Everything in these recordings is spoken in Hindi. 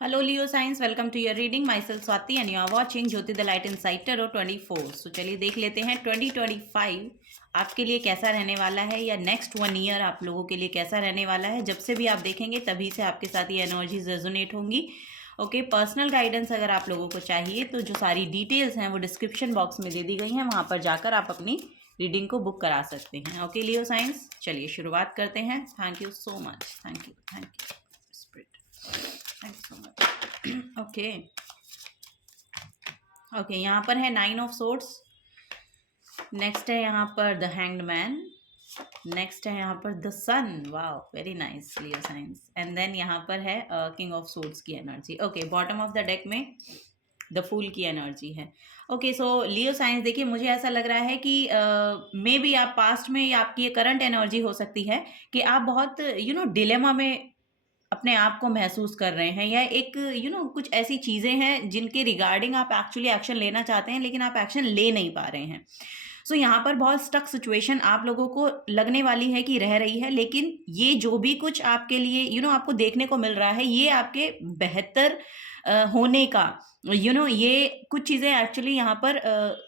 Hello Leo Science, welcome to your reading. Myself Swati and you are watching Jyoti the Light Insight Tarot 24. So चलिए देख लेते हैं 2025 आपके लिए कैसा रहने वाला है या नेक्स्ट 1 ईयर आप लोगों के लिए कैसा रहने वाला है। जब से भी आप देखेंगे तभी से आपके साथ ये एनर्जीज रेजोनेट होंगी। ओके, पर्सनल गाइडेंस अगर आप लोगों को चाहिए तो जो सारी डिटेल्स हैं वो डिस्क्रिप्शन बॉक्स में दे दी गई हैं, वहाँ पर जाकर आप अपनी रीडिंग को बुक करा सकते हैं। ओके लियो साइंस, चलिए शुरुआत करते हैं। Thank you so much, thank you spirit, thank you so much. Okay okay, यहाँ पर है 9 ऑफ सोर्ड्स, नेक्स्ट है यहाँ पर द हैंग्ड मैन, नेक्स्ट है यहाँ पर the sun. Wow, very nice Leo science. And then यहाँ पर है किंग ऑफ सोर्ड्स की energy. Okay, bottom of the deck में द फूल की एनर्जी है। ओके सो लियो साइंस, देखिए मुझे ऐसा लग रहा है कि मे बी आप पास्ट में या आपकी ये करंट एनर्जी हो सकती है कि आप बहुत डिलेमा में अपने आप को महसूस कर रहे हैं, या एक कुछ ऐसी चीज़ें हैं जिनके रिगार्डिंग आप एक्चुअली एक्शन लेना चाहते हैं लेकिन आप एक्शन ले नहीं पा रहे हैं। सो यहाँ पर बहुत स्टक सिचुएशन आप लोगों को लगने वाली है कि रह रही है, लेकिन ये जो भी कुछ आपके लिए आपको देखने को मिल रहा है ये आपके बेहतर होने का ये कुछ चीज़ें एक्चुअली यहाँ पर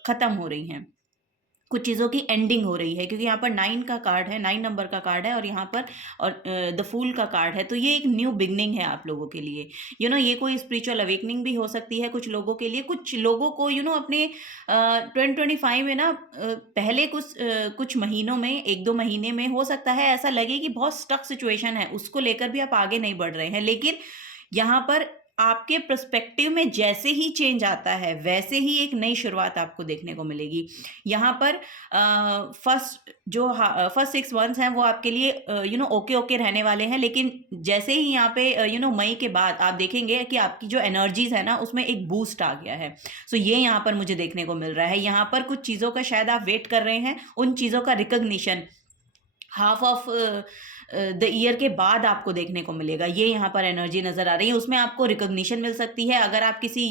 ख़त्म हो रही हैं, कुछ चीज़ों की एंडिंग हो रही है, क्योंकि यहाँ पर 9 का कार्ड है, 9 नंबर का कार्ड है और यहाँ पर और द फूल का कार्ड है। तो ये एक न्यू बिगनिंग है आप लोगों के लिए। ये कोई स्पिरिचुअल अवेकनिंग भी हो सकती है कुछ लोगों के लिए। कुछ लोगों को अपने 2025 में ना पहले कुछ महीनों में, 1-2 महीने में हो सकता है ऐसा लगे कि बहुत स्टक सिचुएशन है, उसको लेकर भी आप आगे नहीं बढ़ रहे हैं, लेकिन यहाँ पर आपके पर्सपेक्टिव में जैसे ही चेंज आता है वैसे ही एक नई शुरुआत आपको देखने को मिलेगी। यहाँ पर फर्स्ट 6 मंथ्स हैं वो आपके लिए ओके रहने वाले हैं, लेकिन जैसे ही यहाँ पे मई के बाद आप देखेंगे कि आपकी जो एनर्जीज है ना उसमें एक बूस्ट आ गया है। सो ये यहाँ पर मुझे देखने को मिल रहा है। यहाँ पर कुछ चीज़ों का शायद आप वेट कर रहे हैं, उन चीज़ों का recognition half of the year के बाद आपको देखने को मिलेगा। ये यहाँ पर एनर्जी नज़र आ रही है, उसमें आपको रिकग्निशन मिल सकती है। अगर आप किसी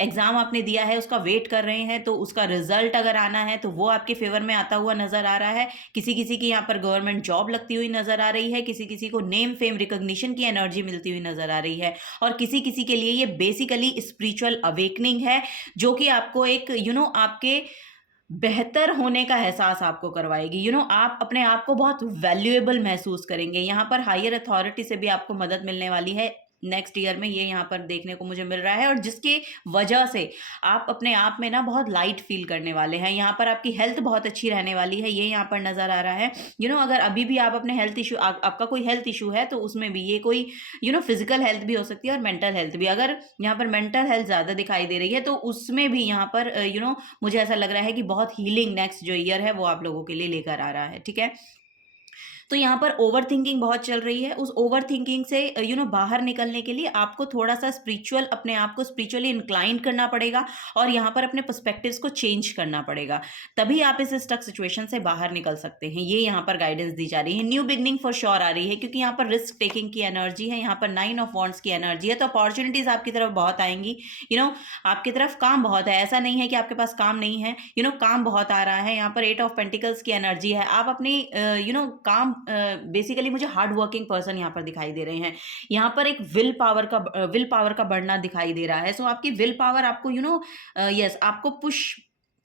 एग्ज़ाम आपने दिया है उसका वेट कर रहे हैं तो उसका रिजल्ट अगर आना है तो वो आपके फेवर में आता हुआ नज़र आ रहा है। किसी किसी की यहाँ पर गवर्नमेंट जॉब लगती हुई नज़र आ रही है, किसी किसी को नेम फेम रिकग्निशन की एनर्जी मिलती हुई नज़र आ रही है, और किसी किसी के लिए ये बेसिकली स्पिरिचुअल अवेकनिंग है जो कि आपको एक आपके बेहतर होने का एहसास आपको करवाएगी। आप अपने आप को बहुत वैल्यूएबल महसूस करेंगे। यहाँ पर हायर अथॉरिटी से भी आपको मदद मिलने वाली है नेक्स्ट ईयर में, ये यहाँ पर देखने को मुझे मिल रहा है, और जिसके वजह से आप अपने आप में ना बहुत लाइट फील करने वाले हैं। यहाँ पर आपकी हेल्थ बहुत अच्छी रहने वाली है, ये यहाँ पर नज़र आ रहा है। अगर अभी भी आप अपने हेल्थ इशू, आपका कोई हेल्थ इशू है तो उसमें भी ये कोई फिजिकल हेल्थ भी हो सकती है और मेंटल हेल्थ भी। अगर यहाँ पर मेंटल हेल्थ ज़्यादा दिखाई दे रही है तो उसमें भी यहाँ पर मुझे ऐसा लग रहा है कि बहुत हीलिंग नेक्स्ट जो ईयर है वो आप लोगों के लिए लेकर आ रहा है। ठीक है, तो यहाँ पर ओवर थिंकिंग बहुत चल रही है। उस ओवर थिंकिंग से बाहर निकलने के लिए आपको थोड़ा सा अपने आप को स्पिरिचुअली इंक्लाइन करना पड़ेगा, और यहाँ पर अपने पर्सपेक्टिव्स को चेंज करना पड़ेगा, तभी आप इस स्टक सिचुएशन से बाहर निकल सकते हैं। ये यहाँ पर गाइडेंस दी जा रही है। न्यू बिगनिंग फॉर श्योर आ रही है, क्योंकि यहाँ पर रिस्क टेकिंग की एनर्जी है, यहाँ पर 9 ऑफ वॉन्ड्स की एनर्जी है। तो अपॉर्चुनिटीज आपकी तरफ बहुत आएंगी। आपकी तरफ काम बहुत है, ऐसा नहीं है कि आपके पास काम नहीं है। काम बहुत आ रहा है। यहाँ पर 8 ऑफ पेंटिकल्स की एनर्जी है। आप अपनी काम बेसिकली मुझे हार्ड वर्किंग पर्सन यहाँ पर दिखाई दे रहे हैं। यहाँ पर एक विल पावर का बढ़ना दिखाई दे रहा है। सो आपकी विल पावर आपको यस आपको पुश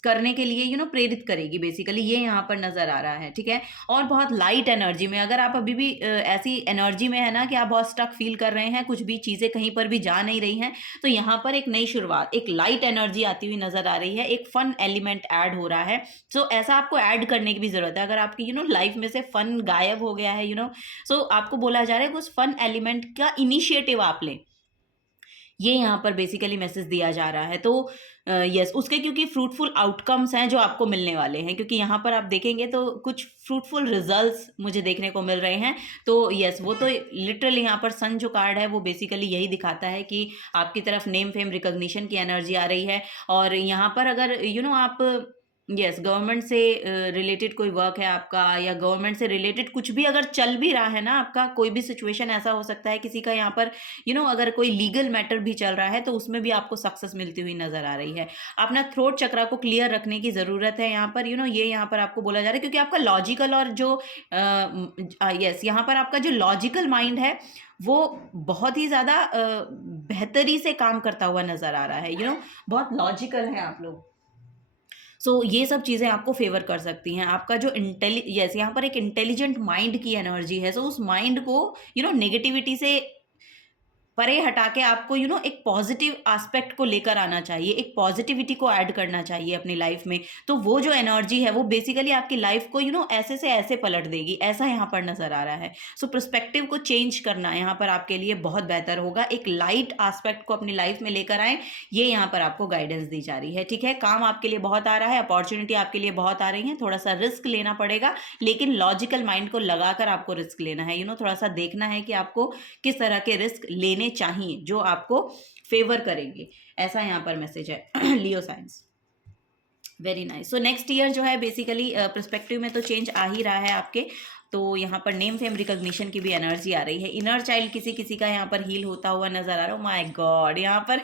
करने के लिए प्रेरित करेगी बेसिकली, ये यहाँ पर नजर आ रहा है। ठीक है, और बहुत लाइट एनर्जी में, अगर आप अभी भी ऐसी एनर्जी में है ना कि आप बहुत स्टक फील कर रहे हैं, कुछ भी चीज़ें कहीं पर भी जा नहीं रही हैं, तो यहाँ पर एक नई शुरुआत, एक लाइट एनर्जी आती हुई नजर आ रही है, एक फन एलिमेंट ऐड हो रहा है। सो ऐसा आपको ऐड करने की भी जरूरत है। अगर आपकी लाइफ में से फन गायब हो गया है सो आपको बोला जा रहा है कि उस फन एलिमेंट का इनिशिएटिव आप लें, ये यहाँ पर बेसिकली मैसेज दिया जा रहा है। तो यस उसके क्योंकि फ्रूटफुल आउटकम्स हैं जो आपको मिलने वाले हैं, क्योंकि यहाँ पर आप देखेंगे तो कुछ फ्रूटफुल रिजल्ट्स मुझे देखने को मिल रहे हैं। तो यस वो तो लिटरली यहाँ पर सन जो कार्ड है वो बेसिकली यही दिखाता है कि आपकी तरफ नेम फेम रिकॉग्निशन की एनर्जी आ रही है। और यहाँ पर अगर आप यस, गवर्नमेंट से रिलेटेड कोई वर्क है आपका, या गवर्नमेंट से रिलेटेड कुछ भी अगर चल भी रहा है ना आपका, कोई भी सिचुएशन ऐसा हो सकता है किसी का यहाँ पर अगर कोई लीगल मैटर भी चल रहा है तो उसमें भी आपको सक्सेस मिलती हुई नजर आ रही है। अपना थ्रोट चक्रा को क्लियर रखने की ज़रूरत है यहाँ पर, ये यहाँ पर आपको बोला जा रहा है, क्योंकि आपका लॉजिकल और जो यस, यहाँ पर आपका जो लॉजिकल माइंड है वो बहुत ही ज़्यादा बेहतरी से काम करता हुआ नजर आ रहा है। बहुत लॉजिकल है आप लोग। ये सब चीज़ें आपको फेवर कर सकती हैं। आपका जो यस, यहाँ पर एक इंटेलिजेंट माइंड की एनर्जी है, उस माइंड को नेगेटिविटी से परे हटा के आपको एक पॉजिटिव एस्पेक्ट को लेकर आना चाहिए, एक पॉजिटिविटी को ऐड करना चाहिए अपनी लाइफ में। तो वो जो एनर्जी है वो बेसिकली आपकी लाइफ को ऐसे से ऐसे पलट देगी, ऐसा यहाँ पर नजर आ रहा है। पर्सपेक्टिव को चेंज करना यहाँ पर आपके लिए बहुत बेहतर होगा। एक लाइट एस्पेक्ट को अपनी लाइफ में लेकर आए, ये यहाँ पर आपको गाइडेंस दी जा रही है। ठीक है, काम आपके लिए बहुत आ रहा है, अपॉर्चुनिटी आपके लिए बहुत आ रही है, थोड़ा सा रिस्क लेना पड़ेगा, लेकिन लॉजिकल माइंड को लगाकर आपको रिस्क लेना है। थोड़ा सा देखना है कि आपको किस तरह के रिस्क लेने चाहिए जो आपको फेवर करेंगे, ऐसा यहाँ पर मैसेज है Leo science. Very nice. So next year जो है बेसिकली पर्सपेक्टिव में तो चेंज आ ही रहा है आपके। तो यहाँ पर नेम फेम रिकॉग्निशन की भी एनर्जी आ रही है। इनर चाइल्ड किसी किसी का यहाँ पर हील होता हुआ नजर आ रहा है। माय गॉड, यहाँ पर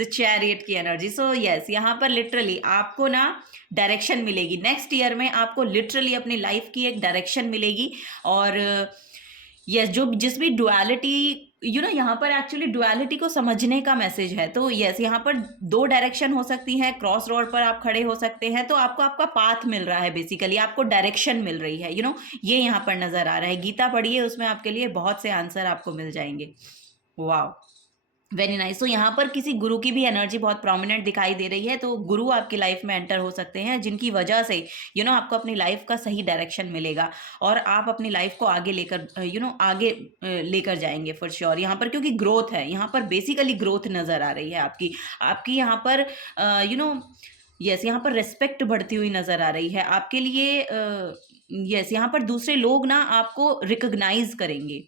द चैरियट की एनर्जी। सो यस, यहाँ पर लिटरली आपको ना डायरेक्शन मिलेगी नेक्स्ट ईयर में, आपको लिटरली अपनी लाइफ की एक डायरेक्शन मिलेगी। और यस, जो जिस भी डुअलिटी यहाँ पर एक्चुअली डुअलिटी को समझने का मैसेज है। तो यस, यहाँ पर दो डायरेक्शन हो सकती है, क्रॉस रोड पर आप खड़े हो सकते हैं, तो आपको आपका पाथ मिल रहा है, बेसिकली आपको डायरेक्शन मिल रही है। ये यहाँ पर नजर आ रहा है। गीता पढ़िए, उसमें आपके लिए बहुत से आंसर आपको मिल जाएंगे। वाह, वेरी नाइस। तो यहाँ पर किसी गुरु की भी एनर्जी बहुत प्रोमिनेंट दिखाई दे रही है। तो गुरु आपकी लाइफ में एंटर हो सकते हैं, जिनकी वजह से आपको अपनी लाइफ का सही डायरेक्शन मिलेगा और आप अपनी लाइफ को आगे लेकर आगे लेकर जाएंगे फॉर श्योर। यहाँ पर क्योंकि ग्रोथ है, यहाँ पर बेसिकली ग्रोथ नजर आ रही है आपकी आपकी यहाँ पर यस, यहाँ पर रेस्पेक्ट बढ़ती हुई नजर आ रही है आपके लिए। यस, यहाँ पर दूसरे लोग ना आपको रिकॉग्नाइज करेंगे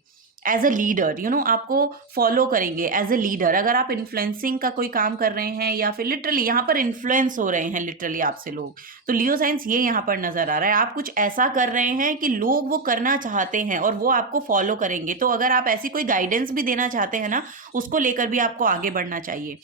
एज अ लीडर, आपको फॉलो करेंगे एज अ लीडर। अगर आप इन्फ्लुएंसिंग का कोई काम कर रहे हैं या फिर लिटरली यहाँ पर इन्फ्लुएंस हो रहे हैं लिटरली आपसे लोग, तो लियो साइंस ये यहाँ पर नजर आ रहा है। आप कुछ ऐसा कर रहे हैं कि लोग वो करना चाहते हैं और वो आपको फॉलो करेंगे। तो अगर आप ऐसी कोई गाइडेंस भी देना चाहते हैं ना, उसको लेकर भी आपको आगे बढ़ना चाहिए,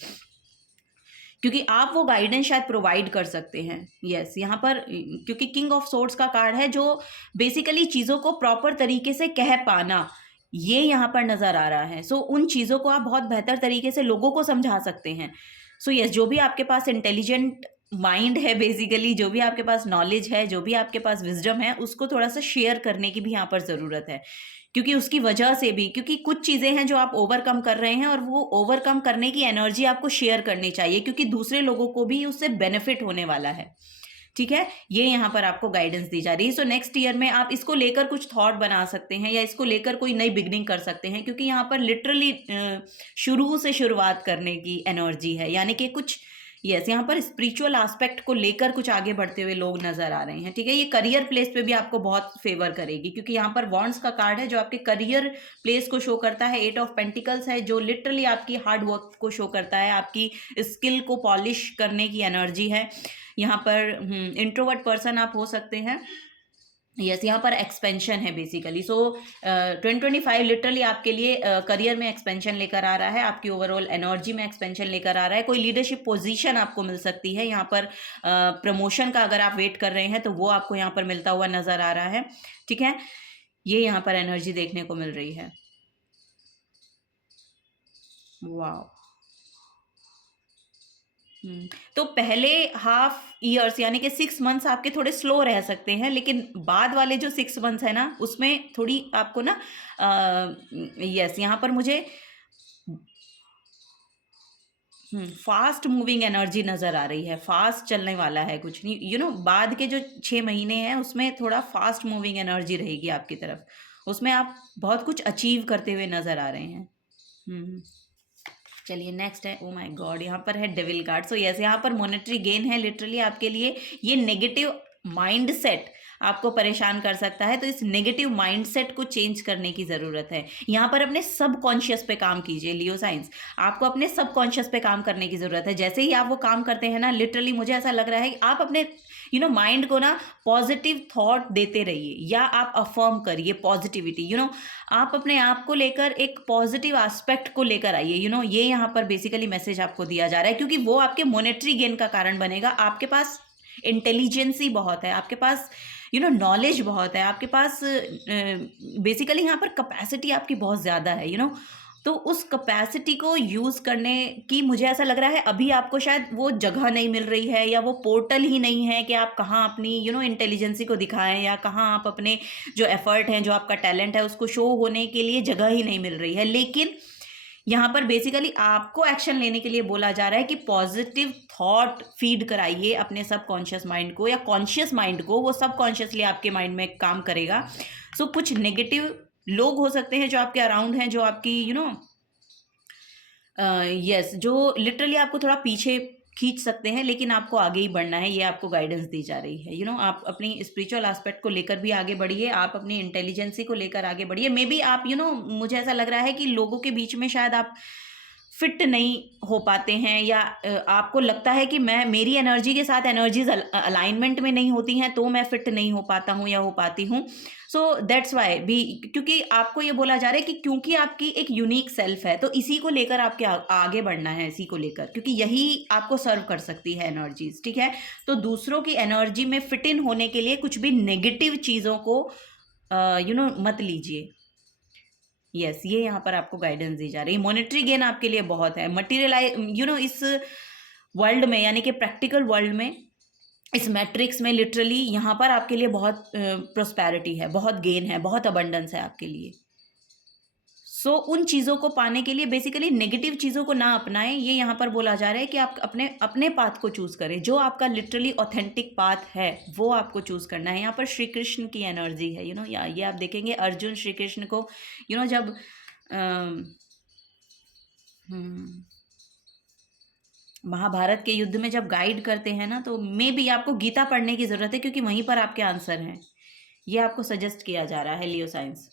क्योंकि आप वो गाइडेंस शायद प्रोवाइड कर सकते हैं। यस, यहाँ पर क्योंकि किंग ऑफ सोर्ड्स का कार्ड है, जो बेसिकली चीज़ों को प्रॉपर तरीके से कह पाना, ये यहाँ पर नजर आ रहा है। उन चीज़ों को आप बहुत बेहतर तरीके से लोगों को समझा सकते हैं। यस, जो भी आपके पास इंटेलिजेंट माइंड है, बेसिकली जो भी आपके पास नॉलेज है, जो भी आपके पास विजडम है, उसको थोड़ा सा शेयर करने की भी यहाँ पर ज़रूरत है। क्योंकि उसकी वजह से भी, क्योंकि कुछ चीज़ें हैं जो आप ओवरकम कर रहे हैं और वो ओवरकम करने की एनर्जी आपको शेयर करनी चाहिए, क्योंकि दूसरे लोगों को भी उससे बेनिफिट होने वाला है। ठीक है, ये यहाँ पर आपको गाइडेंस दी जा रही है। नेक्स्ट ईयर में आप इसको लेकर कुछ थॉट बना सकते हैं या इसको लेकर कोई नई बिगनिंग कर सकते हैं, क्योंकि यहाँ पर लिटरली शुरू से शुरुआत करने की एनर्जी है। यानी कि कुछ यस, यहाँ पर स्पिरिचुअल एस्पेक्ट को लेकर कुछ आगे बढ़ते हुए लोग नजर आ रहे हैं। ठीक है, ये करियर प्लेस पे भी आपको बहुत फेवर करेगी, क्योंकि यहाँ पर वॉन्ड्स का कार्ड है जो आपके करियर प्लेस को शो करता है। 8 ऑफ पेंटिकल्स है जो लिटरली आपकी हार्ड वर्क को शो करता है, आपकी स्किल को पॉलिश करने की एनर्जी है। यहाँ पर इंट्रोवर्ट पर्सन आप हो सकते हैं। यस, यहाँ पर एक्सपेंशन है बेसिकली। 2025 लिटरली आपके लिए करियर में एक्सपेंशन लेकर आ रहा है, आपकी ओवरऑल एनर्जी में एक्सपेंशन लेकर आ रहा है। कोई लीडरशिप पोजीशन आपको मिल सकती है। यहाँ पर प्रमोशन का अगर आप वेट कर रहे हैं तो वो आपको यहाँ पर मिलता हुआ नजर आ रहा है। ठीक है, ये यहाँ पर एनर्जी देखने को मिल रही है। वाह, तो पहले हाफ ईयर्स यानी कि 6 मंथ्स आपके थोड़े स्लो रह सकते हैं, लेकिन बाद वाले जो 6 मंथ्स है ना, उसमें थोड़ी आपको ना यस, यहाँ पर मुझे फास्ट मूविंग एनर्जी नज़र आ रही है। फास्ट चलने वाला है, कुछ नहीं बाद के जो 6 महीने हैं उसमें थोड़ा फास्ट मूविंग एनर्जी रहेगी आपकी तरफ, उसमें आप बहुत कुछ अचीव करते हुए नज़र आ रहे हैं। चलिए नेक्स्ट है, ओ माय गॉड, यहाँ पर है डेविल कार्ड। यस, यहाँ पर मॉनेटरी गेन है लिटरली आपके लिए। ये नेगेटिव माइंड सेट आपको परेशान कर सकता है। तो इस नेगेटिव माइंडसेट को चेंज करने की ज़रूरत है। यहाँ पर अपने सबकॉन्शियस पे काम कीजिए लियो साइंस, आपको अपने सबकॉन्शियस पे काम करने की ज़रूरत है। जैसे ही आप वो काम करते हैं ना, लिटरली मुझे ऐसा लग रहा है कि आप अपने माइंड को ना पॉजिटिव थॉट देते रहिए, या आप अफर्म करिए पॉजिटिविटी, आप अपने आप को लेकर एक पॉजिटिव एस्पेक्ट को लेकर आइए। ये यहाँ पर बेसिकली मैसेज आपको दिया जा रहा है, क्योंकि वो आपके मॉनेटरी गेन का कारण बनेगा। आपके पास इंटेलिजेंसी बहुत है, आपके पास नॉलेज बहुत है, आपके पास बेसिकली यहाँ पर कैपेसिटी आपकी बहुत ज़्यादा है। तो उस कैपेसिटी को यूज़ करने की मुझे ऐसा लग रहा है अभी आपको शायद वो जगह नहीं मिल रही है, या वो पोर्टल ही नहीं है कि आप कहाँ अपनी इंटेलिजेंसी को दिखाएं, या कहाँ आप अपने जो एफर्ट हैं, जो आपका टैलेंट है, उसको शो होने के लिए जगह ही नहीं मिल रही है। लेकिन यहाँ पर बेसिकली आपको एक्शन लेने के लिए बोला जा रहा है कि पॉजिटिव थॉट फीड कराइए अपने सबकॉन्शियस माइंड को, या कॉन्शियस माइंड को, वो सबकॉन्शियसली आपके माइंड में काम करेगा। सो कुछ नेगेटिव लोग हो सकते हैं जो आपके अराउंड हैं, जो आपकी यस जो लिटरली आपको थोड़ा पीछे खींच सकते हैं, लेकिन आपको आगे ही बढ़ना है, ये आपको गाइडेंस दी जा रही है। आप अपनी स्पिरिचुअल एस्पेक्ट को लेकर भी आगे बढ़िए, आप अपनी इंटेलिजेंसी को लेकर आगे बढ़िए। मे बी आप मुझे ऐसा लग रहा है कि लोगों के बीच में शायद आप फिट नहीं हो पाते हैं, या आपको लगता है कि मेरी एनर्जी के साथ एनर्जीज अलाइनमेंट में नहीं होती हैं, तो मैं फिट नहीं हो पाता हूँ या हो पाती हूँ। सो दैट्स वाई भी, क्योंकि आपको ये बोला जा रहा है कि क्योंकि आपकी एक यूनिक सेल्फ है, तो इसी को लेकर आपके आगे बढ़ना है, इसी को लेकर, क्योंकि यही आपको सर्व कर सकती है एनर्जीज। ठीक है, तो दूसरों की एनर्जी में फिट इन होने के लिए कुछ भी नेगेटिव चीज़ों को मत लीजिए। यस ये यहाँ पर आपको गाइडेंस दी जा रही है। मॉनेटरी गेन आपके लिए बहुत है, मटीरियलाइज इस वर्ल्ड में, यानी कि प्रैक्टिकल वर्ल्ड में, इस मैट्रिक्स में लिटरली यहाँ पर आपके लिए बहुत प्रोस्पैरिटी है, बहुत गेन है, बहुत अबंडेंस है आपके लिए। सो उन चीज़ों को पाने के लिए बेसिकली नेगेटिव चीज़ों को ना अपनाएं। ये यहाँ पर बोला जा रहा है कि आप अपने अपने पाथ को चूज़ करें, जो आपका लिटरली ऑथेंटिक पाथ है वो आपको चूज़ करना है। यहाँ पर श्री कृष्ण की एनर्जी है, या ये आप देखेंगे अर्जुन श्री कृष्ण को जब महाभारत के युद्ध में जब गाइड करते हैं ना, तो मे बी आपको गीता पढ़ने की ज़रूरत है, क्योंकि वहीं पर आपके आंसर हैं। ये आपको सजेस्ट किया जा रहा है Leo science.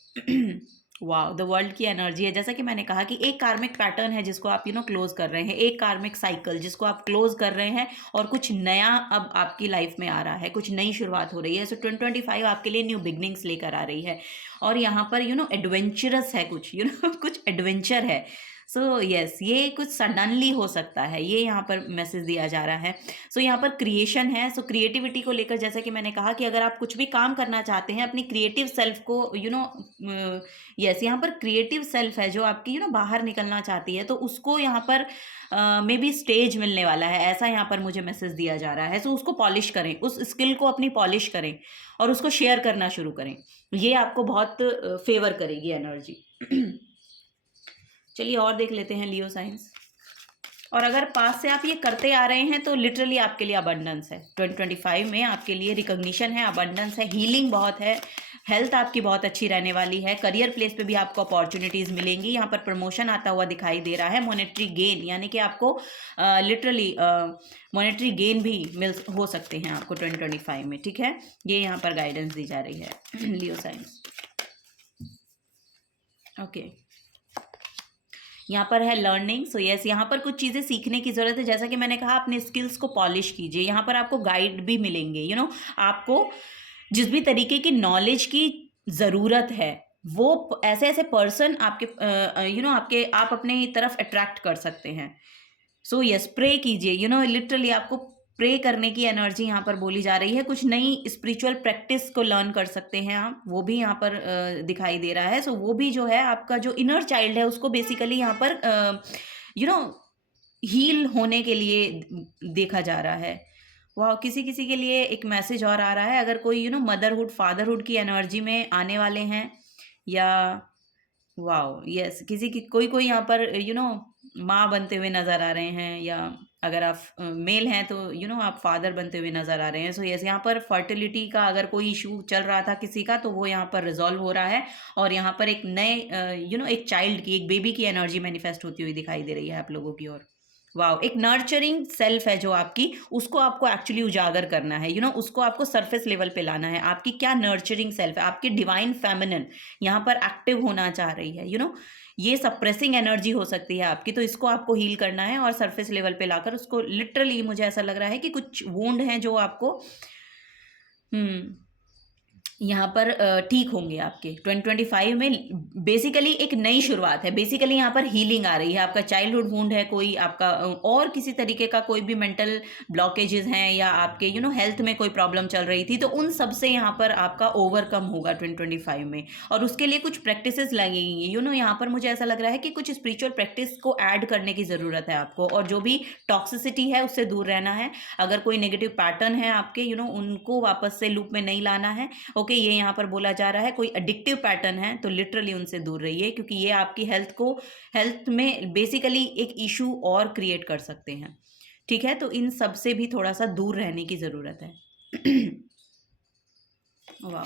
Wow, the world की एनर्जी है। जैसा कि मैंने कहा कि एक कार्मिक पैटर्न है जिसको आप क्लोज कर रहे हैं, एक कार्मिक साइकिल जिसको आप क्लोज कर रहे हैं, और कुछ नया अब आपकी लाइफ में आ रहा है, कुछ नई शुरुआत हो रही है। सो 2025 आपके लिए न्यू बिगनिंग्स लेकर आ रही है, और यहाँ पर एडवेंचरस है, कुछ कुछ एडवेंचर है। सो यस ये कुछ सडनली हो सकता है, ये यहाँ पर मैसेज दिया जा रहा है। सो यहाँ पर क्रिएशन है। सो क्रिएटिविटी को लेकर जैसा कि मैंने कहा कि अगर आप कुछ भी काम करना चाहते हैं, अपनी क्रिएटिव सेल्फ को यस यहाँ पर क्रिएटिव सेल्फ है जो आपकी बाहर निकलना चाहती है, तो उसको यहाँ पर मे बी स्टेज मिलने वाला है, ऐसा यहाँ पर मुझे मैसेज दिया जा रहा है। सो उसको पॉलिश करें, उस स्किल को अपनी पॉलिश करें, और उसको शेयर करना शुरू करें। ये आपको बहुत फेवर करेगी एनर्जी। चलिए और देख लेते हैं लियो साइंस। और अगर पास से आप ये करते आ रहे हैं तो लिटरली आपके लिए अबंडेंस है। 2025 में आपके लिए रिकॉग्निशन है, अबंडेंस है, हीलिंग बहुत है, हेल्थ आपकी बहुत अच्छी रहने वाली है, करियर प्लेस पे भी आपको अपॉर्चुनिटीज़ मिलेंगी। यहाँ पर प्रमोशन आता हुआ दिखाई दे रहा है। मॉनेटरी गेन, यानी कि आपको लिटरली मॉनेटरी गेन भी हो सकते हैं आपको 2025 में। ठीक है, ये यहाँ पर गाइडेंस दी जा रही है लियो साइंस। ओके, यहाँ पर है लर्निंग। सो यस यहाँ पर कुछ चीज़ें सीखने की ज़रूरत है। जैसा कि मैंने कहा, अपने स्किल्स को पॉलिश कीजिए। यहाँ पर आपको गाइड भी मिलेंगे, आपको जिस भी तरीके की नॉलेज की ज़रूरत है, वो ऐसे ऐसे पर्सन आपके आप अपने तरफ अट्रैक्ट कर सकते हैं। सो यस प्रे कीजिए, लिटरली आपको प्रे करने की एनर्जी यहाँ पर बोली जा रही है। कुछ नई स्पिरिचुअल प्रैक्टिस को लर्न कर सकते हैं आप, वो भी यहाँ पर दिखाई दे रहा है। सो वो भी जो है आपका जो इनर चाइल्ड है, उसको बेसिकली यहाँ पर हील होने के लिए देखा जा रहा है। वाह, किसी किसी के लिए एक मैसेज और आ रहा है, अगर कोई मदरहुड फादरहुड की एनर्जी में आने वाले हैं, या वाओ यस किसी की कोई यहाँ पर माँ बनते हुए नज़र आ रहे हैं, या अगर आप मेल हैं तो आप फादर बनते हुए नज़र आ रहे हैं। सो यस यहाँ पर फर्टिलिटी का अगर कोई इशू चल रहा था किसी का, तो वो यहाँ पर रिजॉल्व हो रहा है, और यहाँ पर एक नए एक चाइल्ड की, एक बेबी की एनर्जी मैनिफेस्ट होती हुई दिखाई दे रही है आप लोगों की ओर। वाओ! एक नर्चरिंग सेल्फ है जो आपकी, उसको आपको एक्चुअली उजागर करना है, उसको आपको सरफेस लेवल पे लाना है। आपकी क्या नर्चरिंग सेल्फ है, आपकी डिवाइन फेमिनिन यहाँ पर एक्टिव होना चाह रही है, ये सप्रेसिंग एनर्जी हो सकती है आपकी, तो इसको आपको हील करना है और सरफेस लेवल पे लाकर उसको लिटरली, मुझे ऐसा लग रहा है कि कुछ वुंड हैं जो आपको हुँ। यहाँ पर ठीक होंगे आपके 2025 में। बेसिकली एक नई शुरुआत है, बेसिकली यहाँ पर हीलिंग आ रही है। आपका चाइल्डहुड वुंड है कोई, आपका और किसी तरीके का कोई भी मेंटल ब्लॉकेजेस हैं, या आपके हेल्थ में कोई प्रॉब्लम चल रही थी, तो उन सब से यहाँ पर आपका ओवरकम होगा 2025 में। और उसके लिए कुछ प्रैक्टिसेस लगेंगी, यहाँ पर मुझे ऐसा लग रहा है कि कुछ स्पिरिचुअल प्रैक्टिस को ऐड करने की ज़रूरत है आपको, और जो भी टॉक्सिसिटी है उससे दूर रहना है। अगर कोई नेगेटिव पैटर्न है आपके, उनको वापस से लूप में नहीं लाना है। ओके, ये यहाँ पर बोला जा रहा है कोई एडिक्टिव पैटर्न है तो लिटरली उनसे दूर रहिए, क्योंकि ये आपकी हेल्थ में बेसिकली एक इशू और क्रिएट कर सकते हैं। ठीक है, तो इन सब से भी थोड़ा सा दूर रहने की ज़रूरत है। वाह।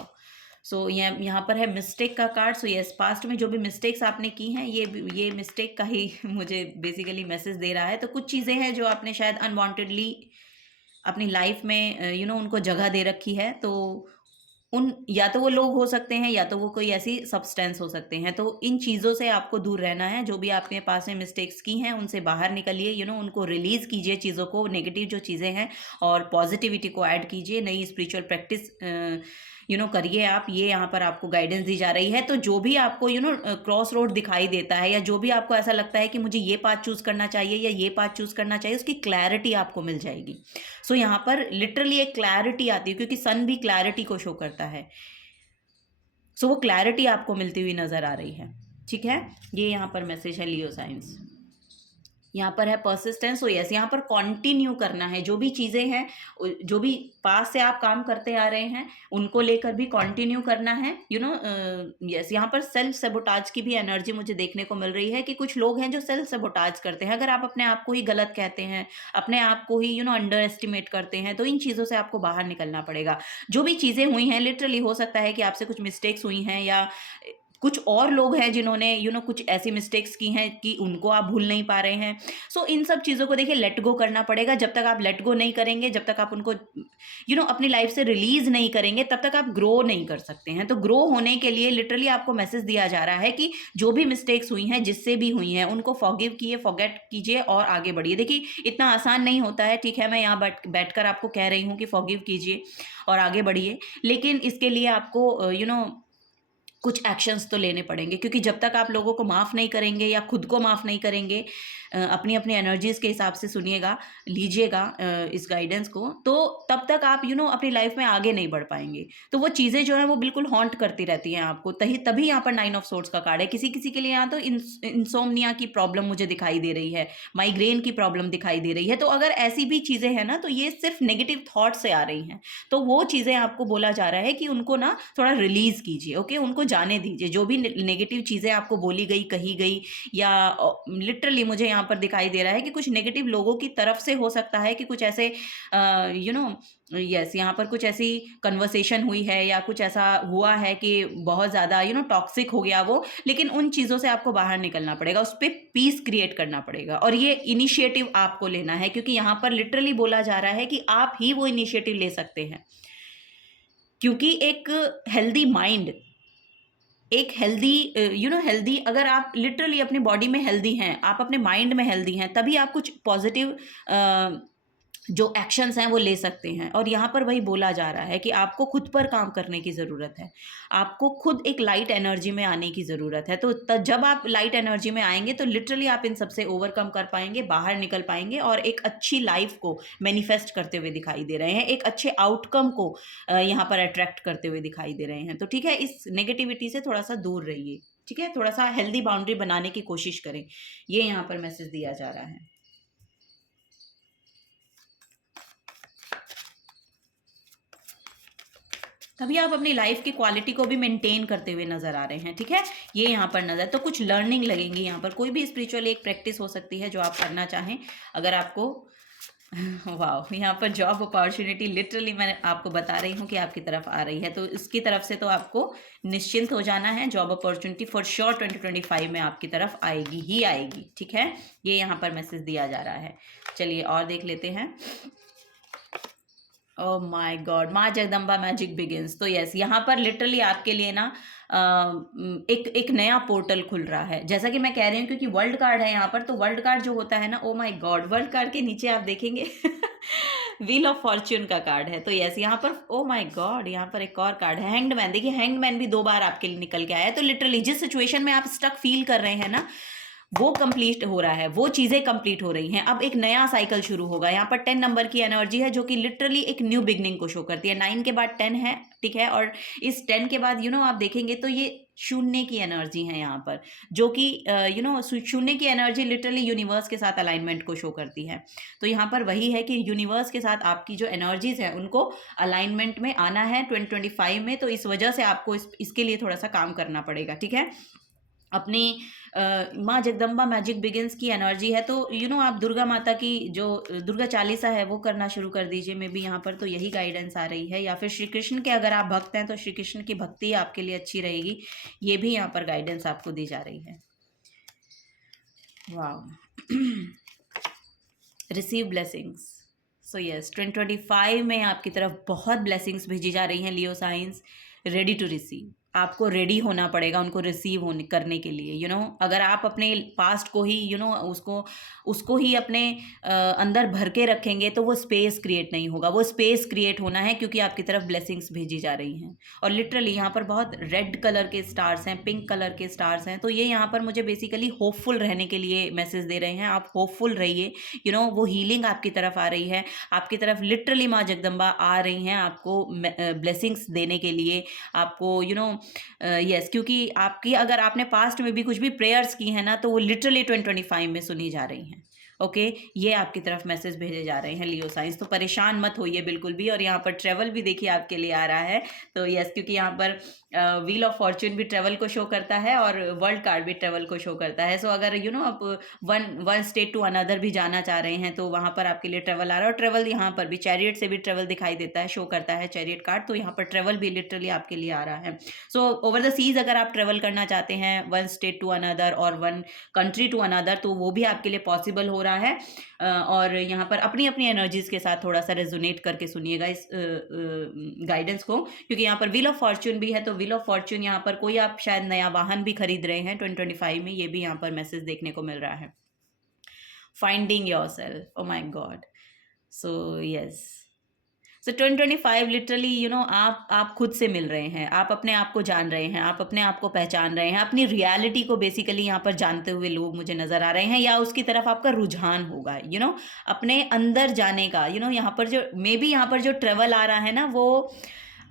सो यहाँ पर है मिस्टेक का कार्ड। सो यस, पास्ट में जो भी मिस्टेक्स आपने की हैं, ये मिस्टेक का ही मुझे बेसिकली मैसेज दे रहा है। तो कुछ चीज़ें हैं जो आपने शायद अनवांटेडली अपनी लाइफ में उनको जगह दे रखी है, तो या तो वो लोग हो सकते हैं, या तो वो कोई ऐसी सब्सटेंस हो सकते हैं। तो इन चीज़ों से आपको दूर रहना है। जो भी आपके पास में मिस्टेक्स की हैं उनसे बाहर निकलिए, उनको रिलीज़ कीजिए चीज़ों को, नेगेटिव जो चीज़ें हैं, और पॉजिटिविटी को ऐड कीजिए। नई स्पिरिचुअल प्रैक्टिस करिए आप। ये यहाँ पर आपको गाइडेंस दी जा रही है। तो जो भी आपको क्रॉस रोड दिखाई देता है, या जो भी आपको ऐसा लगता है कि मुझे ये पाथ चूज़ करना चाहिए या ये पाथ चूज़ करना चाहिए, उसकी क्लैरिटी आपको मिल जाएगी। सो यहाँ पर लिटरली एक क्लैरिटी आती है, क्योंकि सन भी क्लैरिटी को शो करता है। सो वो क्लैरिटी आपको मिलती हुई नज़र आ रही है। ठीक है, ये यहाँ पर मैसेज है लियो साइंस। यहाँ पर है परसिस्टेंस। सो यस, यहाँ पर कंटिन्यू करना है। जो भी चीज़ें हैं, जो भी पास से आप काम करते आ रहे हैं, उनको लेकर भी कंटिन्यू करना है। यस, यहाँ पर सेल्फ सेबोटाज की भी एनर्जी मुझे देखने को मिल रही है, कि कुछ लोग हैं जो सेल्फ सेबोटाज करते हैं। अगर आप अपने आप को ही गलत कहते हैं, अपने आप को ही अंडर एस्टिमेट करते हैं, तो इन चीज़ों से आपको बाहर निकलना पड़ेगा। जो भी चीज़ें हुई हैं, लिटरली हो सकता है कि आपसे कुछ मिस्टेक्स हुई हैं, या कुछ और लोग हैं जिन्होंने कुछ ऐसी मिस्टेक्स की हैं कि उनको आप भूल नहीं पा रहे हैं। सो इन सब चीज़ों को देखिए लेट गो करना पड़ेगा। जब तक आप लेट गो नहीं करेंगे, जब तक आप उनको अपनी लाइफ से रिलीज नहीं करेंगे, तब तक आप ग्रो नहीं कर सकते हैं। तो ग्रो होने के लिए लिटरली आपको मैसेज दिया जा रहा है कि जो भी मिस्टेक्स हुई हैं, जिससे भी हुई हैं, उनको फॉरगिव कीजिए, फॉरगेट कीजिए और आगे बढ़िए। देखिए, इतना आसान नहीं होता है, ठीक है, मैं यहाँ बैठकर आपको कह रही हूँ कि फॉरगिव कीजिए और आगे बढ़िए, लेकिन इसके लिए आपको कुछ एक्शंस तो लेने पड़ेंगे, क्योंकि जब तक आप लोगों को माफ़ नहीं करेंगे या खुद को माफ़ नहीं करेंगे, अपनी अपनी एनर्जीज़ के हिसाब से सुनिएगा, लीजिएगा इस गाइडेंस को, तो तब तक आप अपनी लाइफ में आगे नहीं बढ़ पाएंगे। तो वो चीज़ें जो हैं वो बिल्कुल हॉन्ट करती रहती हैं आपको। तभी यहाँ पर 9 ऑफ सोर्ड्स का कार्ड है। किसी किसी के लिए यहाँ तो इंसोम्निया की प्रॉब्लम मुझे दिखाई दे रही है, माइग्रेन की प्रॉब्लम दिखाई दे रही है। तो अगर ऐसी भी चीज़ें हैं ना, तो ये सिर्फ नेगेटिव थॉट से आ रही हैं। तो वो चीज़ें आपको बोला जा रहा है कि उनको ना थोड़ा रिलीज़ कीजिए। ओके, उनको जाने दीजिए। जो भी नेगेटिव चीज़ें आपको बोली गई, कही गई, या लिटरली मुझे यहाँ पर दिखाई दे रहा है कि कुछ नेगेटिव लोगों की तरफ से हो सकता है कि कुछ ऐसे यस, यहाँ पर कुछ ऐसी कन्वर्सेशन हुई है, या कुछ ऐसा हुआ है कि बहुत ज़्यादा टॉक्सिक हो गया वो। लेकिन उन चीज़ों से आपको बाहर निकलना पड़ेगा, उस पर पीस क्रिएट करना पड़ेगा, और ये इनिशिएटिव आपको लेना है, क्योंकि यहाँ पर लिटरली बोला जा रहा है कि आप ही वो इनिशिएटिव ले सकते हैं। क्योंकि एक हेल्दी माइंड, एक हेल्दी अगर आप लिटरली अपनी बॉडी में हेल्दी हैं, आप अपने माइंड में हेल्दी हैं, तभी आप कुछ पॉजिटिव जो एक्शंस हैं वो ले सकते हैं। और यहाँ पर वही बोला जा रहा है कि आपको खुद पर काम करने की ज़रूरत है, आपको खुद एक लाइट एनर्जी में आने की ज़रूरत है। तो जब आप लाइट एनर्जी में आएंगे, तो लिटरली आप इन सबसे ओवरकम कर पाएंगे, बाहर निकल पाएंगे, और एक अच्छी लाइफ को मैनिफेस्ट करते हुए दिखाई दे रहे हैं, एक अच्छे आउटकम को यहाँ पर अट्रैक्ट करते हुए दिखाई दे रहे हैं। तो ठीक है, इस नेगेटिविटी से थोड़ा सा दूर रहिए। ठीक है, थोड़ा सा हेल्दी बाउंड्री बनाने की कोशिश करें, ये यहाँ पर मैसेज दिया जा रहा है। तभी आप अपनी लाइफ की क्वालिटी को भी मेंटेन करते हुए नजर आ रहे हैं। ठीक है, ये यहाँ पर नजर, तो कुछ लर्निंग लगेंगी यहाँ पर। कोई भी स्पिरिचुअल एक प्रैक्टिस हो सकती है जो आप करना चाहें। अगर आपको वाह! यहाँ पर जॉब अपॉर्च्युनिटी लिटरली मैं आपको बता रही हूँ कि आपकी तरफ आ रही है, तो इसकी तरफ से तो आपको निश्चिंत हो जाना है। जॉब अपॉर्च्युनिटी फॉर श्योर 2025 में आपकी तरफ आएगी ही आएगी, ठीक है? ये यहाँ पर मैसेज दिया जा रहा है। चलिए और देख लेते हैं। ओह माय गॉड, माँ जगदम्बा मैजिक बिगिंस। तो यस, यहाँ पर लिटरली आपके लिए ना एक एक नया पोर्टल खुल रहा है, जैसा कि मैं कह रही हूँ, क्योंकि वर्ल्ड कार्ड है यहाँ पर। तो वर्ल्ड कार्ड जो होता है ना, oh my God, world card के नीचे आप देखेंगे व्हील ऑफ फॉर्च्यून का कार्ड है। तो यस, यहाँ पर ओ माय गॉड, यहाँ पर एक और कार्ड है, हैंग्ड मैन। देखिए, हैंग्ड मैन भी 2 बार आपके लिए निकल के आया है। तो लिटरली जिस सिचुएशन में आप स्टक फील कर रहे हैं ना, वो कंप्लीट हो रहा है, वो चीज़ें कंप्लीट हो रही हैं। अब एक नया साइकिल शुरू होगा। यहाँ पर 10 नंबर की एनर्जी है, जो कि लिटरली एक न्यू बिगनिंग को शो करती है। 9 के बाद 10 है, ठीक है? और इस 10 के बाद आप देखेंगे तो ये शून्य की एनर्जी है यहाँ पर, जो कि शून्य की एनर्जी लिटरली यूनिवर्स के साथ अलाइनमेंट को शो करती है। तो यहाँ पर वही है कि यूनिवर्स के साथ आपकी जो एनर्जीज है, उनको अलाइनमेंट में आना है 2025 में। तो इस वजह से आपको इसके लिए थोड़ा सा काम करना पड़ेगा, ठीक है? अपनी माँ जगदम्बा मैजिक बिगिंस की एनर्जी है, तो आप दुर्गा माता की जो दुर्गा चालीसा है वो करना शुरू कर दीजिए। मे बी यहाँ पर तो यही गाइडेंस आ रही है, या फिर श्री कृष्ण के अगर आप भक्त हैं तो श्री कृष्ण की भक्ति आपके लिए अच्छी रहेगी। ये भी यहाँ पर गाइडेंस आपको दी जा रही है। वाह! Receive blessings. सो यस, 2025 में आपकी तरफ बहुत ब्लेसिंग्स भेजी जा रही हैं लियो साइंस। रेडी टू रिसीव, आपको रेडी होना पड़ेगा उनको रिसीव होने करने के लिए। अगर आप अपने पास्ट को ही उसको ही अपने अंदर भर के रखेंगे, तो वो स्पेस क्रिएट नहीं होगा। वो स्पेस क्रिएट होना है, क्योंकि आपकी तरफ ब्लेसिंग्स भेजी जा रही हैं। और लिटरली यहाँ पर बहुत रेड कलर के स्टार्स हैं, पिंक कलर के स्टार्स हैं। तो ये यहाँ पर मुझे बेसिकली होपफुल रहने के लिए मैसेज दे रहे हैं। आप होपफुल रहिए, वो हीलिंग आपकी तरफ आ रही है। आपकी तरफ लिटरली माँ जगदम्बा आ रही हैं आपको ब्लेसिंग्स देने के लिए, आपको यस, क्योंकि आपकी अगर आपने पास्ट में भी कुछ भी प्रेयर्स की हैं ना, तो वो लिटरली 2025 में सुनी जा रही हैं। ओके, ये आपकी तरफ मैसेज भेजे जा रहे हैं लियो साइंस। तो परेशान मत होइए बिल्कुल भी। और यहाँ पर ट्रेवल भी देखिए आपके लिए आ रहा है। तो यस, क्योंकि यहाँ पर व्हील ऑफ फॉर्च्यून भी ट्रेवल को शो करता है, और वर्ल्ड कार्ड भी ट्रेवल को शो करता है। सो अगर आप वन स्टेट टू अनदर भी जाना चाह रहे हैं, तो वहाँ पर आपके लिए ट्रेवल आ रहा है। और ट्रेवल यहाँ पर भी चैरियट से भी ट्रेवल दिखाई देता है, शो करता है चैरियट कार्ड। तो यहाँ पर ट्रेवल भी लिटरली आपके लिए आ रहा है। सो ओवर द सीज अगर आप ट्रेवल करना चाहते हैं, वन स्टेट टू अनदर और वन कंट्री टू अनदर, तो वो भी आपके लिए पॉसिबल हो रहा है। और यहाँ पर अपनी अपनी एनर्जीज के साथ थोड़ा सा रेजोनेट करके सुनिएगा इस गाइडेंस को, क्योंकि यहाँ पर व्हील ऑफ फॉर्च्यून भी है। तो व्हील ऑफ फॉर्च्यून यहाँ पर कोई आप शायद नया वाहन भी खरीद रहे हैं 2025 में, ये भी यहाँ पर मैसेज देखने को मिल रहा है। Finding yourself, oh my God. So yes, so 2025 literally आप खुद से मिल रहे हैं, आप अपने आप को जान रहे हैं, आप अपने आप को पहचान रहे हैं, अपनी रियलिटी को बेसिकली यहाँ पर जानते हुए लोग मुझे नज़र आ रहे हैं, या उसकी तरफ आपका रुझान होगा अपने अंदर जाने का। यहाँ पर जो मे बी यहाँ पर जो ट्रेवल आ रहा है ना, वो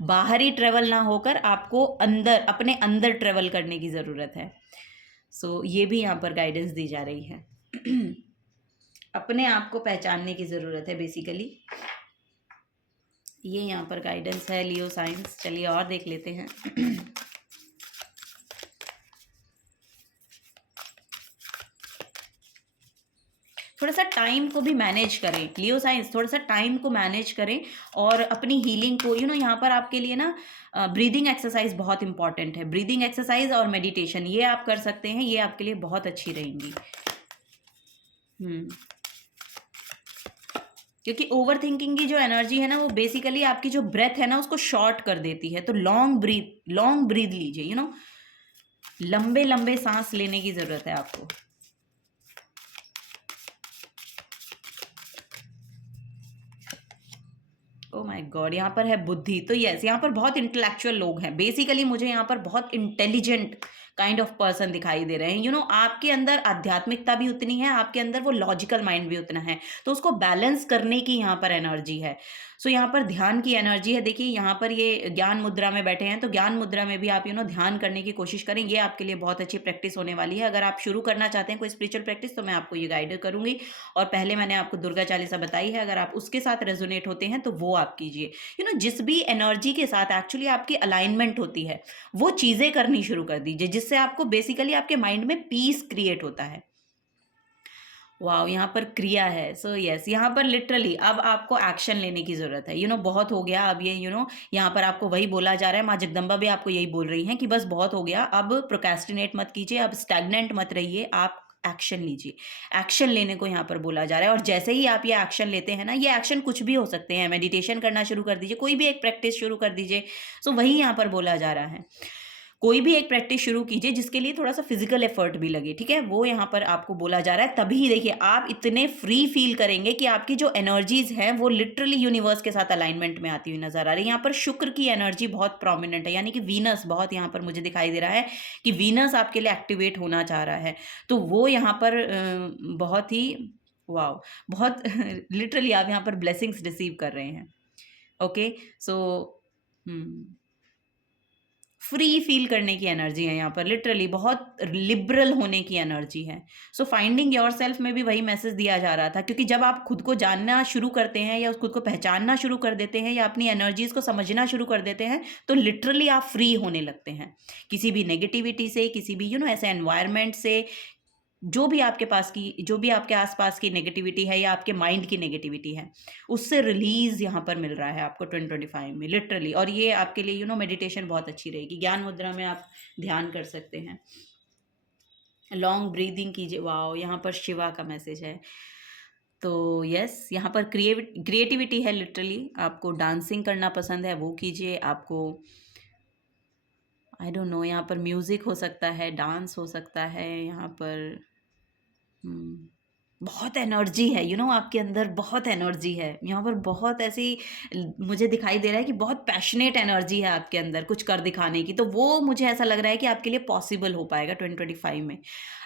बाहरी ट्रेवल ना होकर आपको अपने अंदर ट्रेवल करने की ज़रूरत है। सो ये भी यहाँ पर गाइडेंस दी जा रही है। अपने आप को पहचानने की ज़रूरत है बेसिकली, ये यहाँ पर गाइडेंस है लियो साइंस। चलिए और देख लेते हैं। थोड़ा सा टाइम को भी मैनेज करें लियो साइंस, थोड़ा सा टाइम को मैनेज करें, और अपनी हीलिंग को यहाँ पर आपके लिए ना ब्रीदिंग एक्सरसाइज बहुत इंपॉर्टेंट है। ब्रीदिंग एक्सरसाइज और मेडिटेशन ये आप कर सकते हैं, ये आपके लिए बहुत अच्छी रहेंगी। क्योंकि ओवर थिंकिंग की जो एनर्जी है ना, वो बेसिकली आपकी जो ब्रेथ है ना, उसको शॉर्ट कर देती है। तो लॉन्ग ब्रीथ लीजिए, लंबे लंबे सांस लेने की जरूरत है आपको। ओ माय गॉड, यहाँ पर है बुद्धि। तो यस, यहाँ पर बहुत इंटेलेक्चुअल लोग हैं बेसिकली। मुझे यहाँ पर बहुत इंटेलिजेंट काइंड ऑफ पर्सन दिखाई दे रहे हैं। आपके अंदर आध्यात्मिकता भी उतनी है, आपके अंदर वो लॉजिकल माइंड भी उतना है। तो उसको बैलेंस करने की यहाँ पर एनर्जी है। सो यहाँ पर ध्यान की एनर्जी है। देखिए, यहाँ पर ये ज्ञान मुद्रा में बैठे हैं, तो ज्ञान मुद्रा में भी आप ध्यान करने की कोशिश करें। ये आपके लिए बहुत अच्छी प्रैक्टिस होने वाली है। अगर आप शुरू करना चाहते हैं कोई स्पिरिचुअल प्रैक्टिस, तो मैं आपको ये गाइड करूंगी। और पहले मैंने आपको दुर्गा चालीसा बताई है, अगर आप उसके साथ रेजोनेट होते हैं तो वो आप कीजिए। जिस भी एनर्जी के साथ एक्चुअली आपकी अलाइनमेंट होती है, वो चीज़ें करनी शुरू कर दीजिए, जिससे आपको बेसिकली आपके माइंड में पीस क्रिएट होता है। वाओ! यहाँ पर क्रिया है। सो यस, यहाँ पर लिटरली अब आपको एक्शन लेने की ज़रूरत है। बहुत हो गया अब ये यहाँ पर आपको वही बोला जा रहा है, माँ जगदम्बा भी आपको यही बोल रही हैं कि बस बहुत हो गया, अब प्रोक्रेस्टिनेट मत कीजिए, अब स्टैग्नेंट मत रहिए, आप एक्शन लीजिए। एक्शन लेने को यहाँ पर बोला जा रहा है और जैसे ही आप ये एक्शन लेते हैं ना, ये एक्शन कुछ भी हो सकते हैं, मेडिटेशन करना शुरू कर दीजिए, कोई भी एक प्रैक्टिस शुरू कर दीजिए। सो वही यहाँ पर बोला जा रहा है। कोई भी एक प्रैक्टिस शुरू कीजिए जिसके लिए थोड़ा सा फिजिकल एफर्ट भी लगे, ठीक है, वो यहाँ पर आपको बोला जा रहा है। तभी देखिए आप इतने फ्री फील करेंगे कि आपकी जो एनर्जीज हैं वो लिटरली यूनिवर्स के साथ अलाइनमेंट में आती हुई नजर आ रही है। यहाँ पर शुक्र की एनर्जी बहुत प्रोमिनेंट है, यानी कि वीनस बहुत यहाँ पर मुझे दिखाई दे रहा है कि वीनस आपके लिए एक्टिवेट होना चाह रहा है। तो वो यहाँ पर बहुत ही वाओ, बहुत लिटरली आप यहाँ पर ब्लेसिंग्स रिसीव कर रहे हैं। ओके, सो फ्री फील करने की एनर्जी है यहाँ पर, लिटरली बहुत लिबरल होने की एनर्जी है। सो फाइंडिंग योर सेल्फ में भी वही मैसेज दिया जा रहा था, क्योंकि जब आप खुद को जानना शुरू करते हैं या खुद को पहचानना शुरू कर देते हैं या अपनी एनर्जीज को समझना शुरू कर देते हैं, तो लिटरली आप फ्री होने लगते हैं किसी भी नेगेटिविटी से, किसी भी ऐसे एनवायरनमेंट से, जो भी आपके आसपास की नेगेटिविटी है या आपके माइंड की नेगेटिविटी है, उससे रिलीज यहाँ पर मिल रहा है आपको 2025 में लिटरली। और ये आपके लिए मेडिटेशन बहुत अच्छी रहेगी। ज्ञान मुद्रा में आप ध्यान कर सकते हैं, लॉन्ग ब्रीदिंग कीजिए। वाओ, यहाँ पर शिवा का मैसेज है। तो यस, यहाँ पर क्रिएटिविटी है लिटरली। आपको डांसिंग करना पसंद है वो कीजिए, आपको आई डोंट नो, यहाँ पर म्यूज़िक हो सकता है, डांस हो सकता है, यहाँ पर बहुत एनर्जी है, आपके अंदर बहुत एनर्जी है। यहाँ पर बहुत ऐसी मुझे दिखाई दे रहा है कि बहुत पैशनेट एनर्जी है आपके अंदर कुछ कर दिखाने की। तो वो मुझे ऐसा लग रहा है कि आपके लिए पॉसिबल हो पाएगा 2025 में,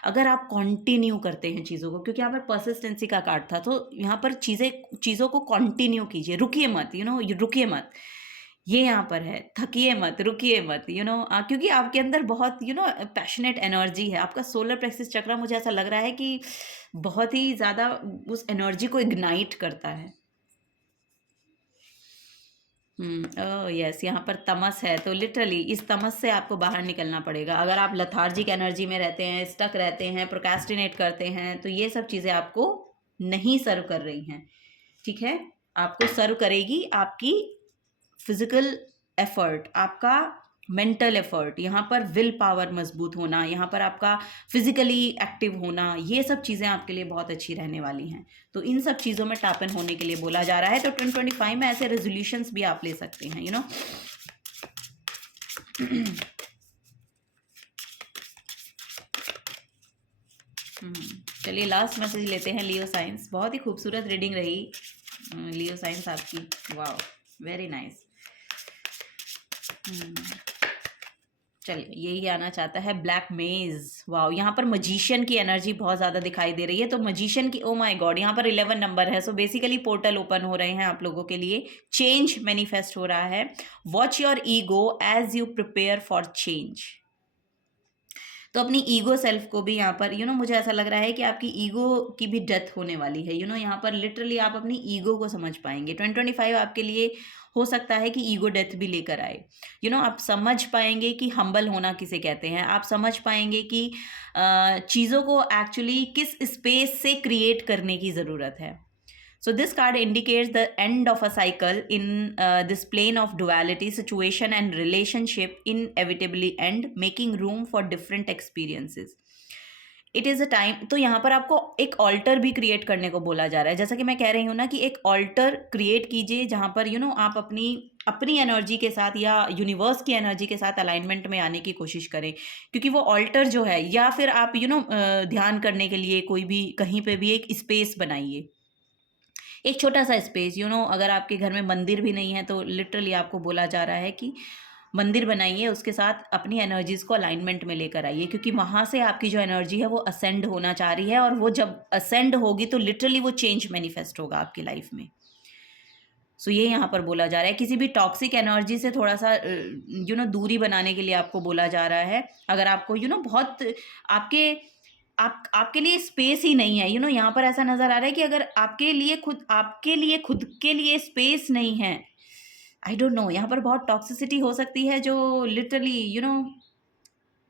अगर आप कंटिन्यू करते हैं चीज़ों को, क्योंकि यहाँ पर परसिस्टेंसी का कार्ड था। तो यहाँ पर चीज़ों को कंटिन्यू कीजिए, रुकिए मत, रुकिए मत। ये यहाँ पर है, थकिए मत, रुकिए मत, क्योंकि आपके अंदर बहुत पैशनेट एनर्जी है। आपका सोलर प्लेक्सस चक्र मुझे ऐसा लग रहा है कि बहुत ही ज़्यादा उस एनर्जी को इग्नाइट करता है। यस, यहाँ पर तमस है, तो लिटरली इस तमस से आपको बाहर निकलना पड़ेगा। अगर आप लथार्जिक एनर्जी में रहते हैं, स्टक रहते हैं, प्रोक्रेस्टिनेट करते हैं, तो ये सब चीज़ें आपको नहीं सर्व कर रही हैं, ठीक है। आपको सर्व करेगी आपकी फिजिकल एफर्ट, आपका मेंटल एफर्ट, यहाँ पर विल पावर मजबूत होना, यहाँ पर आपका फिजिकली एक्टिव होना, ये सब चीज़ें आपके लिए बहुत अच्छी रहने वाली हैं। तो इन सब चीज़ों में टैप इन होने के लिए बोला जा रहा है। तो 2025 में ऐसे रेजोल्यूशंस भी आप ले सकते हैं, चलिए लास्ट मैसेज लेते हैं लियो साइंस। बहुत ही खूबसूरत रीडिंग रही लियो साइंस आपकी। Wow, very nice. चलिए, यही आना चाहता है ब्लैक मेज। वाओ, यहाँ पर मजीशियन की एनर्जी बहुत ज़्यादा दिखाई दे रही है। तो मजीशियन की, ओ माय गॉड, यहाँ पर 11 नंबर है। सो बेसिकली पोर्टल ओपन हो रहे हैं आप लोगों के लिए, चेंज मैनिफेस्ट हो रहा है। Watch your ego as you prepare for change. तो अपनी ईगो सेल्फ को भी यहाँ पर मुझे ऐसा लग रहा है कि आपकी ईगो की भी डेथ होने वाली है। यहाँ पर लिटरली आप अपनी ईगो को समझ पाएंगे। 2025 आपके लिए हो सकता है कि ईगो डेथ भी लेकर आए। आप समझ पाएंगे कि हम्बल होना किसे कहते हैं। आप समझ पाएंगे कि चीज़ों को एक्चुअली किस स्पेस से क्रिएट करने की ज़रूरत है। So this card indicates the end of a cycle in this plane of duality. Situation and relationship inevitably end, making room for different experiences. It is a time, तो यहाँ पर आपको एक ऑल्टर भी क्रिएट करने को बोला जा रहा है। जैसा कि मैं कह रही हूँ ना कि एक ऑल्टर क्रिएट कीजिए जहाँ पर आप अपनी एनर्जी के साथ या यूनिवर्स की एनर्जी के साथ अलाइनमेंट में आने की कोशिश करें। क्योंकि वो ऑल्टर जो है, या फिर आप ध्यान करने के लिए कोई भी कहीं पे भी एक स्पेस बनाइए, एक छोटा सा स्पेस। अगर आपके घर में मंदिर भी नहीं है तो लिटरली आपको बोला जा रहा है कि मंदिर बनाइए, उसके साथ अपनी एनर्जीज को अलाइनमेंट में लेकर आइए, क्योंकि वहाँ से आपकी जो एनर्जी है वो असेंड होना चाह रही है। और वो जब असेंड होगी तो लिटरली वो चेंज मैनिफेस्ट होगा आपकी लाइफ में। सो ये यहाँ पर बोला जा रहा है। किसी भी टॉक्सिक एनर्जी से थोड़ा सा दूरी बनाने के लिए आपको बोला जा रहा है। अगर आपको बहुत आपके लिए स्पेस ही नहीं है, यहाँ पर ऐसा नज़र आ रहा है कि अगर आपके लिए खुद के लिए स्पेस नहीं है, आई डोंट नो, यहाँ पर बहुत टॉक्सिसिटी हो सकती है जो लिटरली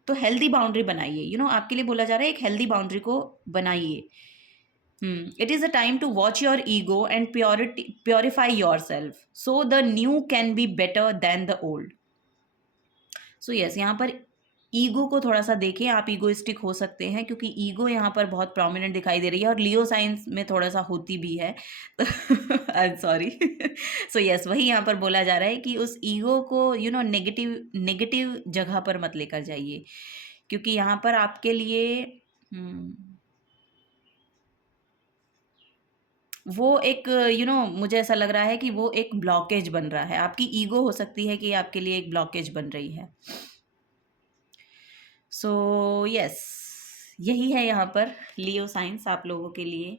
तो हेल्दी बाउंड्री बनाइए। आपके लिए बोला जा रहा है एक हेल्दी बाउंड्री को बनाइए। It is a time to watch your ego and purify yourself so the new can be better than the old. So yes, यहाँ पर ईगो को थोड़ा सा देखें, आप ईगोइस्टिक हो सकते हैं क्योंकि ईगो यहाँ पर बहुत प्रोमिनेंट दिखाई दे रही है और लियो साइंस में थोड़ा सा होती भी है। I am sorry. So yes, वही यहाँ पर बोला जा रहा है कि उस ईगो को नेगेटिव नेगेटिव जगह पर मत लेकर जाइए, क्योंकि यहाँ पर आपके लिए वो एक मुझे ऐसा लग रहा है कि वो एक ब्लॉकेज बन रहा है। आपकी ईगो हो सकती है कि आपके लिए एक ब्लॉकेज बन रही है। सो यस, यही है यहाँ पर लियो साइंस आप लोगों के लिए।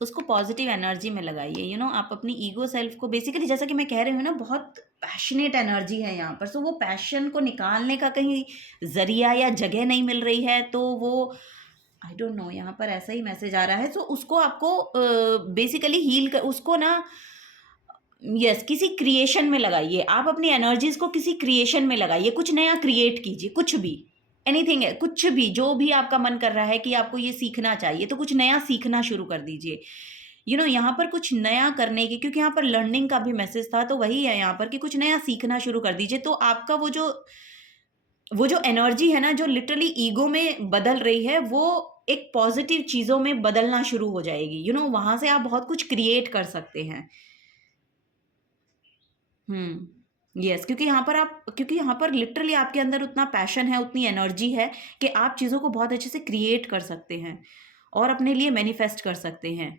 उसको पॉजिटिव एनर्जी में लगाइए। आप अपनी ईगो सेल्फ को बेसिकली, जैसा कि मैं कह रही हूँ ना, बहुत पैशनेट एनर्जी है यहाँ पर। सो वो पैशन को निकालने का कहीं जरिया या जगह नहीं मिल रही है, तो वो आई डोंट नो, यहाँ पर ऐसा ही मैसेज आ रहा है। तो उसको आपको बेसिकली हील कर, उसको ना यस किसी क्रिएशन में लगाइए। आप अपनी एनर्जीज को किसी क्रिएशन में लगाइए, कुछ नया क्रिएट कीजिए, कुछ भी, एनीथिंग है, कुछ भी, जो भी आपका मन कर रहा है कि आपको ये सीखना चाहिए, तो कुछ नया सीखना शुरू कर दीजिए। यहाँ पर कुछ नया करने की, क्योंकि यहाँ पर लर्निंग का भी मैसेज था, तो वही है यहाँ पर कि कुछ नया सीखना शुरू कर दीजिए। तो आपका वो जो एनर्जी है ना, जो लिटरली ईगो में बदल रही है, वो एक पॉजिटिव चीज़ों में बदलना शुरू हो जाएगी। वहाँ से आप बहुत कुछ क्रिएट कर सकते हैं। यस, क्योंकि यहाँ पर लिटरली आपके अंदर उतना पैशन है, उतनी एनर्जी है कि आप चीज़ों को बहुत अच्छे से क्रिएट कर सकते हैं और अपने लिए मैनिफेस्ट कर सकते हैं।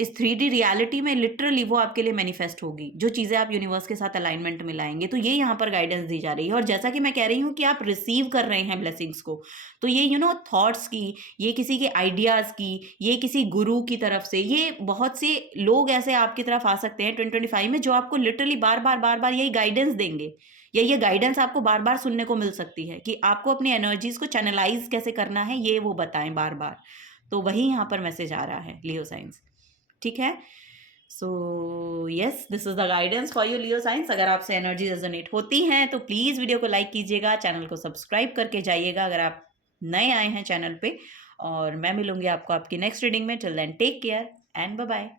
इस 3D रियलिटी में लिटरली वो आपके लिए मैनिफेस्ट होगी, जो चीज़ें आप यूनिवर्स के साथ अलाइनमेंट में लाएंगे। तो ये यहाँ पर गाइडेंस दी जा रही है। और जैसा कि मैं कह रही हूँ कि आप रिसीव कर रहे हैं ब्लेसिंग्स को, तो ये थॉट्स की, ये किसी के आइडियाज़ की, ये किसी गुरु की तरफ से, ये बहुत से लोग ऐसे आपकी तरफ आ सकते हैं 2025 में, जो आपको लिटरली बार बार यही गाइडेंस देंगे, या ये गाइडेंस आपको बार बार सुनने को मिल सकती है कि आपको अपनी एनर्जीज को चैनलाइज कैसे करना है, ये वो बताएं बार बार। तो वही यहाँ पर मैसेज आ रहा है लियो साइंस, ठीक है। So yes, this is the guidance for you Leo science. अगर आपसे एनर्जी रेजोनेट होती हैं तो प्लीज़ वीडियो को लाइक कीजिएगा, चैनल को सब्सक्राइब करके जाइएगा अगर आप नए आए हैं चैनल पे। और मैं मिलूंगी आपको आपकी नेक्स्ट रीडिंग में। Till then take care and bye bye.